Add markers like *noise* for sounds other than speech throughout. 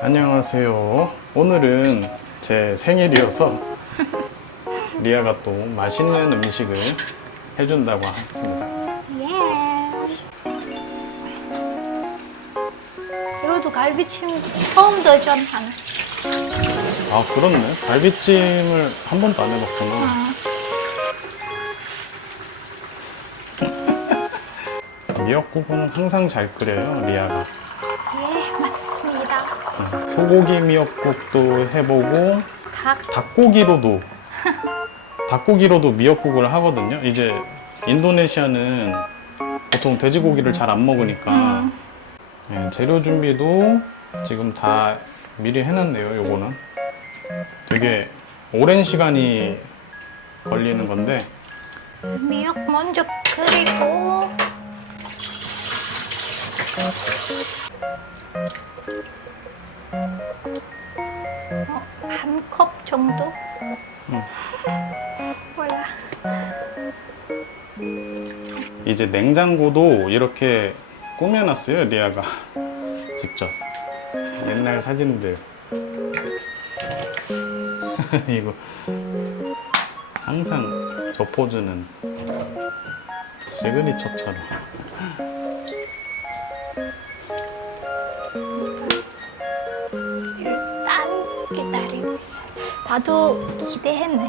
안녕하세요. 오늘은 제 생일이어서 *laughs* 리아가 또 맛있는 음식을 해준다고 했습니다. 예. 이것도 갈비찜 처음 도전 하는. 아, 그렇네. 갈비찜을 한 번도 안 해봤구나. 어. 미역국은 항상 잘 끓여요, 리아가. 소고기 미역국도 해보고, 닭. 닭고기로도, *laughs* 닭고기로도 미역국을 하거든요. 이제 인도네시아는 보통 돼지고기를 잘 안 먹으니까, 음. 예, 재료 준비도 지금 다 미리 해놨네요, 요거는. 되게 오랜 시간이 걸리는 건데, 미역 먼저 끓이고. 어, 한컵 정도? 음. *laughs* 몰라. 이제 냉장고도 이렇게 꾸며놨어요, 리아가. 직접. 옛날 사진들. *laughs* 이거. 항상 저 포즈는 시그니처처럼. 나도 기대했네.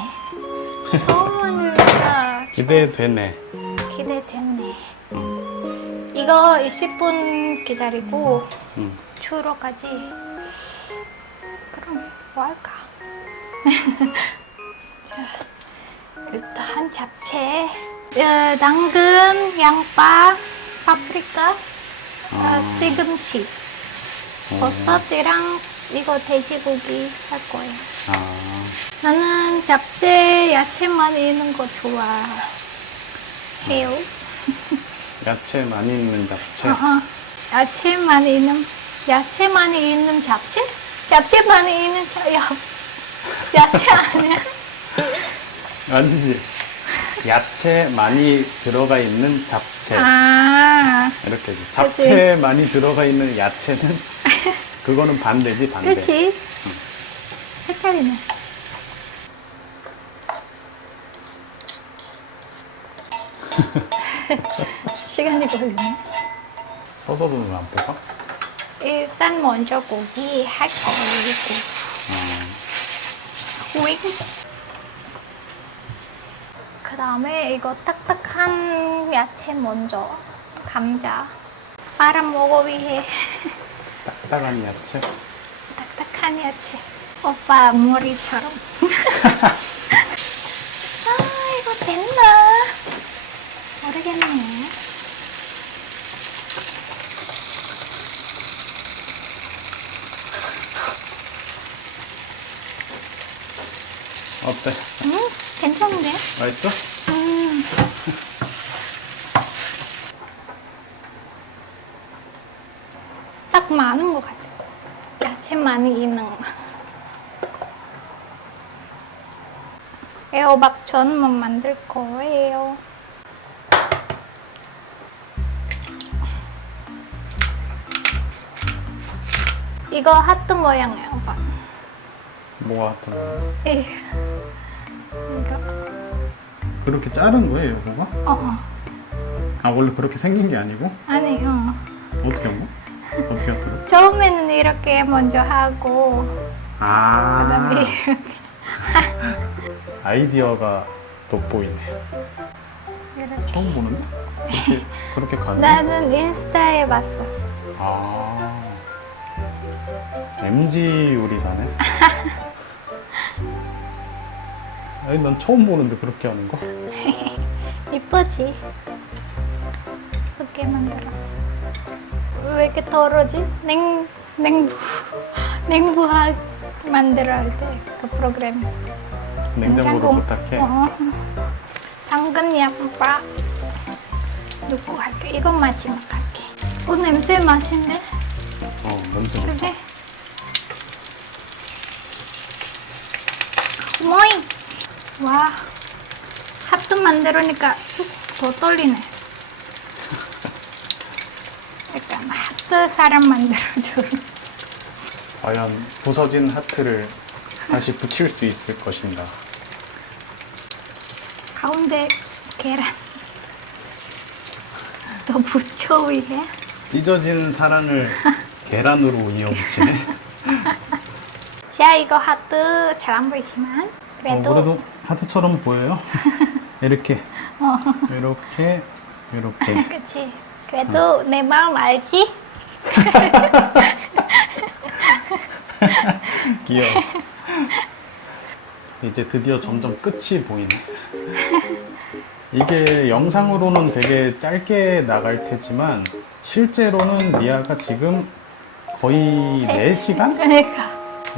처음은 다 기대되네. 기대됐네. 음, 이거 20분 기다리고 음. 추러까지. 그럼 뭐 할까? *laughs* 자, 일단 잡채, 어, 당근, 양파, 파프리카, 어, 시금치, 버섯이랑 이거 돼지고기 할 거예요. 아, 나는 잡채 야채만 있는 거 좋아해요. 야채 많이 있는 잡채. 어, 어. 야채만 있는 야채만 있는 잡채? 잡채만 있는 자, 야, 야채 아니야? *laughs* 아니지. 야채 많이 들어가 있는 잡채. 아, 이렇게 해줘. 잡채 많이 들어가 있는 야채는 *laughs* 그거는 반대지 반대. 그렇지. 헷갈리네. *laughs* 시간이 걸리네. 서서는 왜안 뽑아? 일단 먼저 고기 할 거고 윙. 그 다음에 이거 딱딱한 야채 먼저 감자 빨아 먹어 위해 *laughs* 딱딱한 야채. 딱딱한 야채 오빠 머리처럼 *laughs* 아 이거 됐나 모르겠네 어때? 음 괜찮은데 맛있어? 음. 딱 많은 것 같아. 야채 많이 있는 거. 애호박 전만 만들 거예요. 이거 하트 모양이에요, 오빠. 뭐가 같은 거? 에이. 이거. 그렇게 자른 거예요, 그거? 어, 어. 아 원래 그렇게 생긴 게 아니고 아니, 어. 어떻게 한 거? 어떻게 했더라? 처음에는 이렇게 먼저 하고, 아 그다음에 *laughs* 이렇게. 아이디어가 돋보이네. 이렇게. 처음 보는데? 그렇게 그렇게 가네. 나는 인스타에 봤어. 아 MG 요리사네. *laughs* 아니 난 처음 보는데 그렇게 하는 거? *laughs* 이쁘지? 이렇게 만들어. 왜 이렇게 더러지? 냉, 냉부, 냉부하게 만들어 할때그 프로그램. 냉장고로 냉장고. 부탁해. 어. 당근 양파 넣고 할게. 이건 마지막 할게. 어, 냄새 맛있네. 어 냄새. 그래? 모잉! 와, 핫도 만들으니까 더 떨리네. 약간 하트 사람 만들어줘. 과연 부서진 하트를 다시 붙일 수 있을 것인가? 가운데 계란 더 붙여 위에 찢어진 사랑을 계란으로 이어붙이네. *laughs* 자 이거 하트 잘 안 보이지만 어, 그래도, 그래도 하트처럼 보여요. *laughs* 이렇게, 어, 이렇게, 이렇게. *laughs* 그치 그래도 내 마음 알지? *laughs* 귀여워. 이제 드디어 점점 끝이 보이네. 이게 영상으로는 되게 짧게 나갈 테지만 실제로는 리아가 지금 거의 4시간 그러니까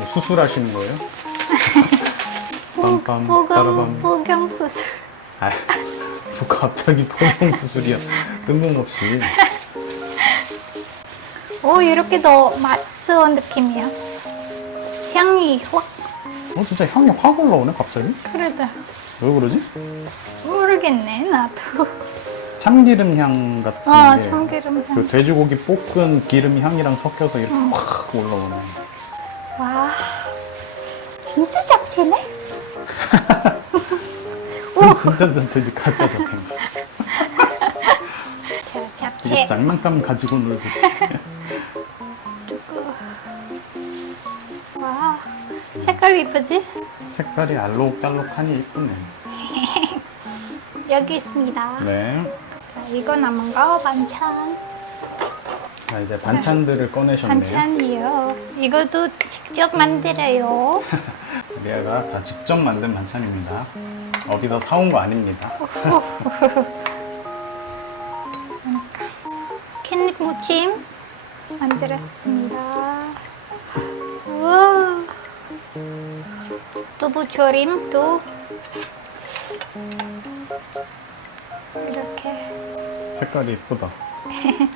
수술하시는 거예요? 빰빰 보경 빠라밤. 보경 수술. 아, 뭐 갑자기 포경 수술이야. 뜬금없이. 오 이렇게 더 맛스러운 느낌이야. 향이 확. 어 진짜 향이 확 올라오네 갑자기? 그러다. 왜 그러지? 모르겠네 나도. 참기름 향 같은 어게 참기름 향. 그 돼지고기 볶은 기름 향이랑 섞여서 이렇게 음. 확 올라오네. 와 진짜 잡채네? *laughs* 진짜 저 돼지 가짜 잡채. 자, 이게 잡채 장난감 가지고 놀듯이. 와 색깔 이쁘지? 색깔이 알록달록하니 이쁘네. *laughs* 여기 있습니다 네. 자, 이거 남은 거 반찬 자 이제 반찬들을 꺼내셨네요. 반찬이요 이것도 직접 만들어요 *laughs* 리아가 다 직접 만든 반찬입니다. 어디서 사온 거 아닙니다. *laughs* 캔잎 무침 만들었습니다 우와 두부 조림도 이렇게 색깔이 이쁘다. *laughs*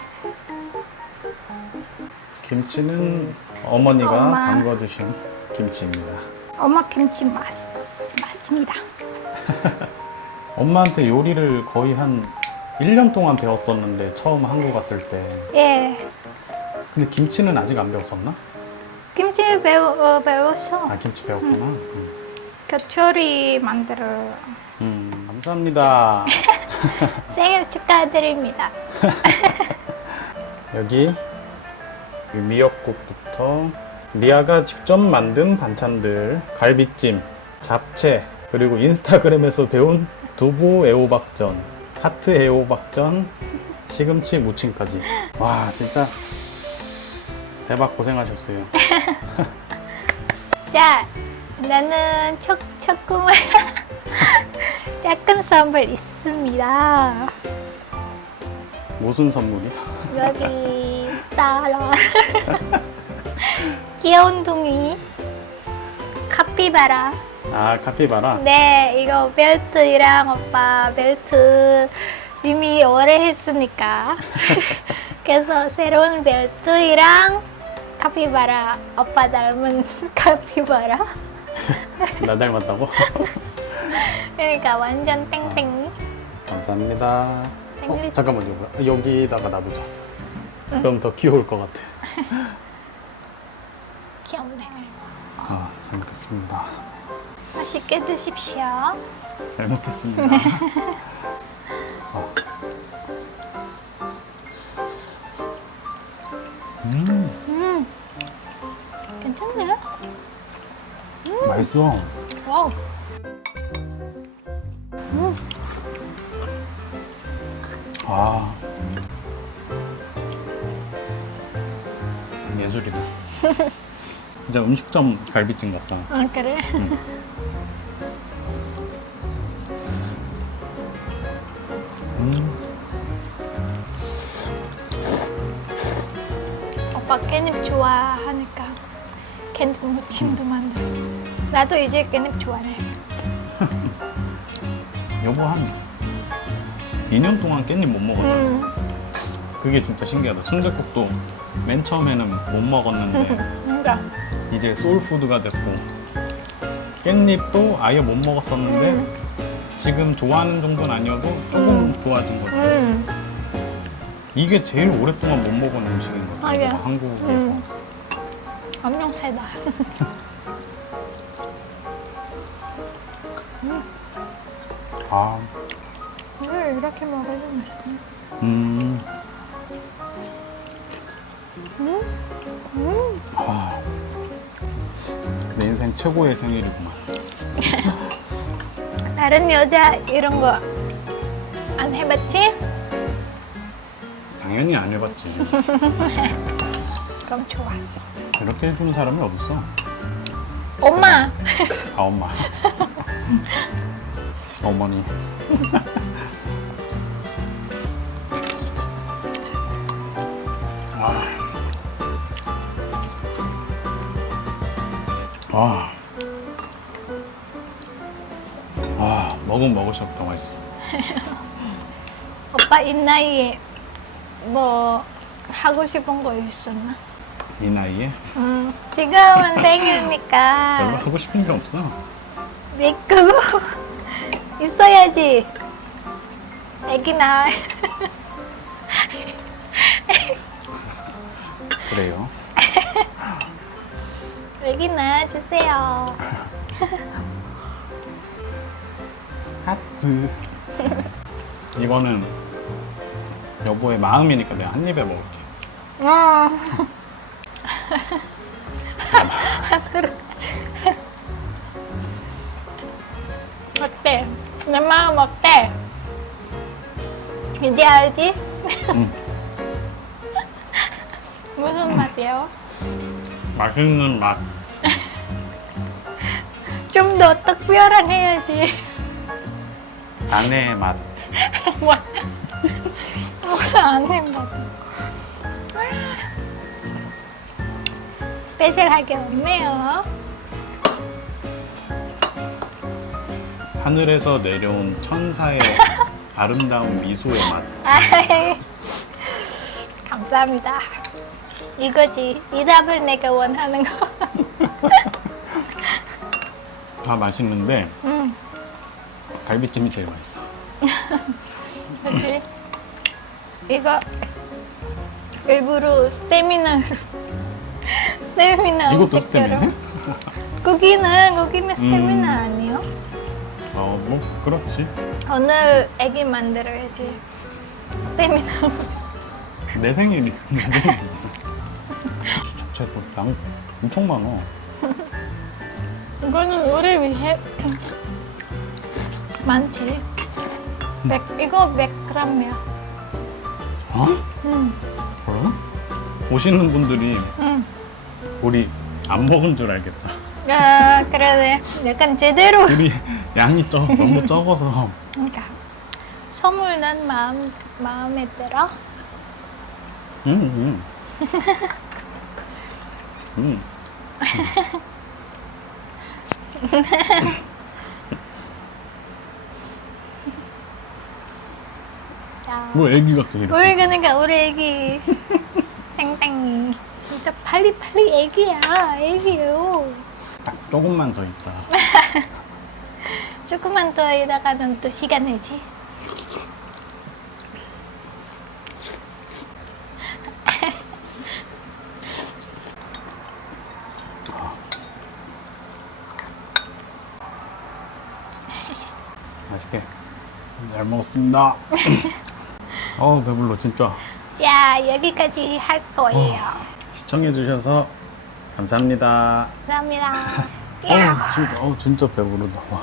김치는 어머니가 엄마. 담궈주신 김치입니다. 엄마 김치 맛 맞습니다. *laughs* 엄마한테 요리를 거의 한 1년 동안 배웠었는데 처음 한국 왔을 때. 예. 근데 김치는 아직 안 배웠었나? 김치 배워, 어, 배워서 아 김치 배웠구나. 음, 교초리 만들어. 음, *laughs* 감사합니다. *laughs* 생일 축하드립니다. 여기 이 미역국부터 리아가 직접 만든 반찬들 갈비찜, 잡채 그리고 인스타그램에서 배운 두부 애호박전, 하트 애호박전, 시금치 무침까지. 와 진짜 대박 고생하셨어요. *laughs* 자 나는 초, 조금만 작은 선물 있습니다. 무슨 선물이야? 여기 *laughs* 따라 *laughs* *laughs* 귀여운 동이. 카피바라. 아 카피바라? 네 이거 벨트이랑 오빠 벨트 이미 오래 했으니까. *laughs* 그래서 새로운 벨트이랑 카피바라. 오빠 닮은 *laughs* 카피바라. 나 닮았다고? 그러니까 완전 땡땡 감사합니다. 어, 잠깐만요. 여기다가 놔두자. 그럼 더 귀여울 것 같아 귀엽네 아, 잘 먹겠습니다. 맛있게 드십시오 잘 먹겠습니다. *laughs* 어. 음, 음 괜찮네 맛있어. 와우 아, 예술이다. *laughs* 진짜 음식점 갈비찜 같다. 아 그래? 음, 오빠 깻잎 좋아하니까 깻잎 무침도 만들어 나도 이제 깻잎 좋아해 *laughs* 여보 한 2년 동안 깻잎 못 먹었다. 음. 그게 진짜 신기하다. 순댓국도 맨 처음에는 못 먹었는데 *laughs* 뭔가 이제 소울푸드가 됐고 깻잎도 아예 못 먹었었는데 음. 지금 좋아하는 정도는 아니어도 조금 음. 좋아진 거죠. 음. 이게 제일 오랫동안 못 먹은 음식인 것 같아요. 맞아. 한국에서. 음. 엄청 세다. *laughs* 아, 이걸 이렇게 먹어도 맛있네. 음, 음? 음? 아, 내 인생 최고의 생일이구만. *laughs* 다른 여자 이런 거 안 해봤지? 당연히 안 해봤지. *laughs* 그럼 좋았어. 이렇게 해주는 사람이 어딨어? 엄마! 아, 엄마. *laughs* 어머니. 아. 아. 아, 먹으면 먹을수록 더 맛있어. *laughs* 오빠 이 나이에 뭐 하고 싶은 거 있었나? 이 나이에 음, 지금은 *laughs* 별로 생일이니까 하고 싶은 게 없어. 네 그거 *laughs* 있어야지. 애기 나. 그래요. 애기 낳아주세요. 하트. *laughs* 이거는 여보의 마음이니까 내가 한 입에 먹을게. 음. *laughs* 어때? 내 마음 어때? 이제 알지? 음. *laughs* 무슨 맛이요? 맛있는 맛. 좀 더 특별한 해야지. 아내의 맛. 뭐? 뭐가 안 해, 맛. 스페셜하게 없네요. 하늘에서 내려온 천사의 *laughs* 아름다운 미소의 맛. 아이, 감사합니다. 이거지. 이 답을 내가 원하는 거. *laughs* 다 맛있는데 응, 갈비찜이 제일 맛있어. 그치? 이거 일부러 스태미나 스태미나 이것도. 스테미네? 고기는 고기는 스태미나 음. 아니요? 어, 뭐 그렇지. 오늘 애기 만들어야지. 스태미나. 내 생일이. 내 생일. *laughs* 진짜 양 엄청 많어. *laughs* 이거는 우리 위해 많지. 백 이거 100g이야. 어? 응, 그래? 오시는 분들이 응. 우리 안 먹은 줄 알겠다. 아, 그러네. 약간 제대로. 우리 양이 좀 너무 적어서. 그러니까 선물 난 마음 마음에 들어. 음, 음. 음. 야. *laughs* 뭐 애기 같아 이렇게. 우리 그러니까 우리 애기 땡땡이 진짜 빨리 빨리 애기야 애기요. 딱 조금만 더 있다. *laughs* 조금만 더 이다가는 또 시간 내지. 맛있게 잘 먹었습니다. *laughs* 어우 배불러 진짜. 자 여기까지 할 거예요. 시청해 주셔서 감사합니다. 감사합니다. *laughs* 어우 진짜, 어우, 진짜 배부르다. 와.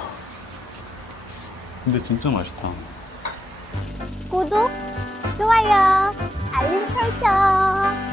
근데 진짜 맛있다. 구독, 좋아요, 알림 설정.